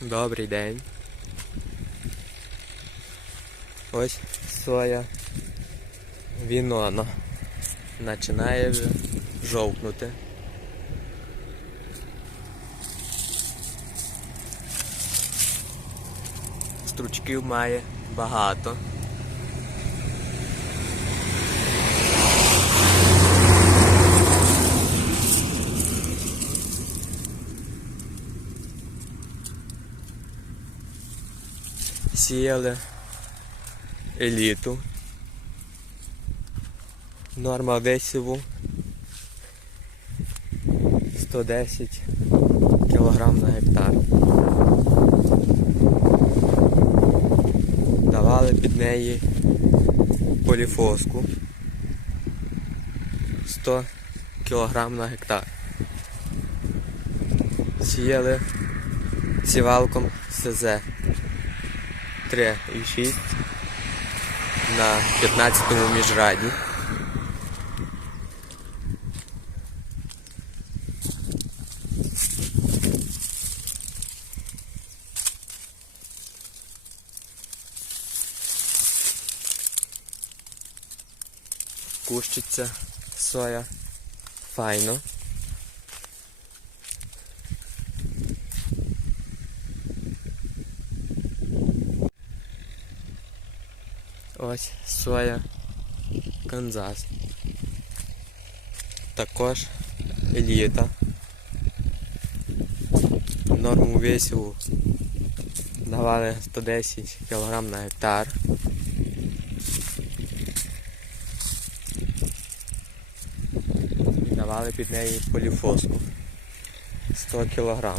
Добрий день. Ось соя вінона. Починає вже жовкнути. Стручків має багато. Сіяли еліту. Норма висіву 110 кг на гектар. Давали під неї поліфоску 100 кг на гектар. Сіяли сівалком СЗ 3,6 на 15-му міжраді. Кущиться соя файно. Ось соя Канзас. Також еліта. Норму весіву давали 110 кг на гектар. Давали під неї поліфоску 100 кг.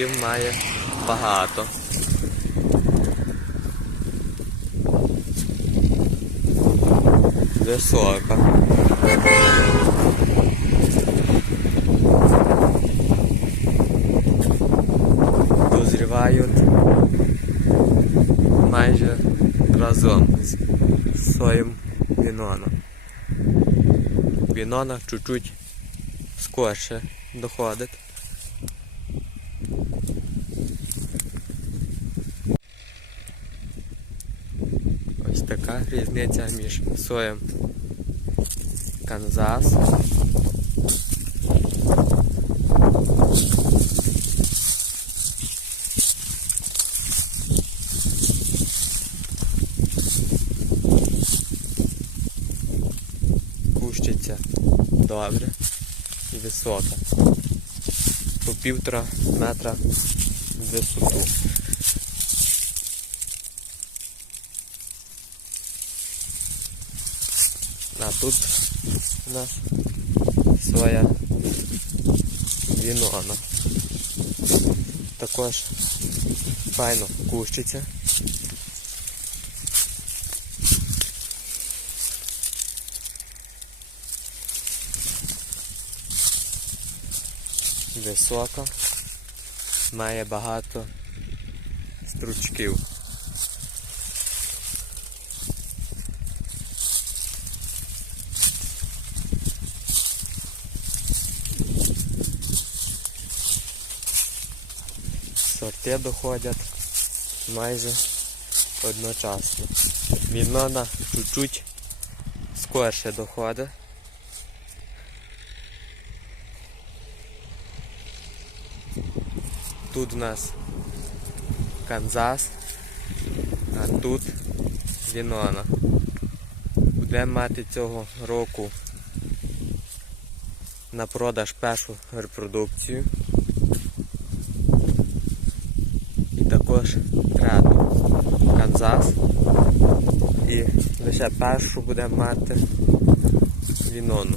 Стручків має багато. Висока. Дозрівають майже разом з соєм вінона. Вінона чуть-чуть скорше доходить. Ось така різниця між соєм Канзас. Кущиться добре і висока. По півтора метра висоту. А тут у нас своя вінона. Також файно кущиться. Висока, має багато стручків. Сорти доходять майже одночасно. Віднона чуть-чуть скорше доходить. Тут у нас Канзас, а тут Вінона. Будемо мати цього року на продаж першу репродукцію. І також трету Канзас. І лише першу будемо мати Вінону.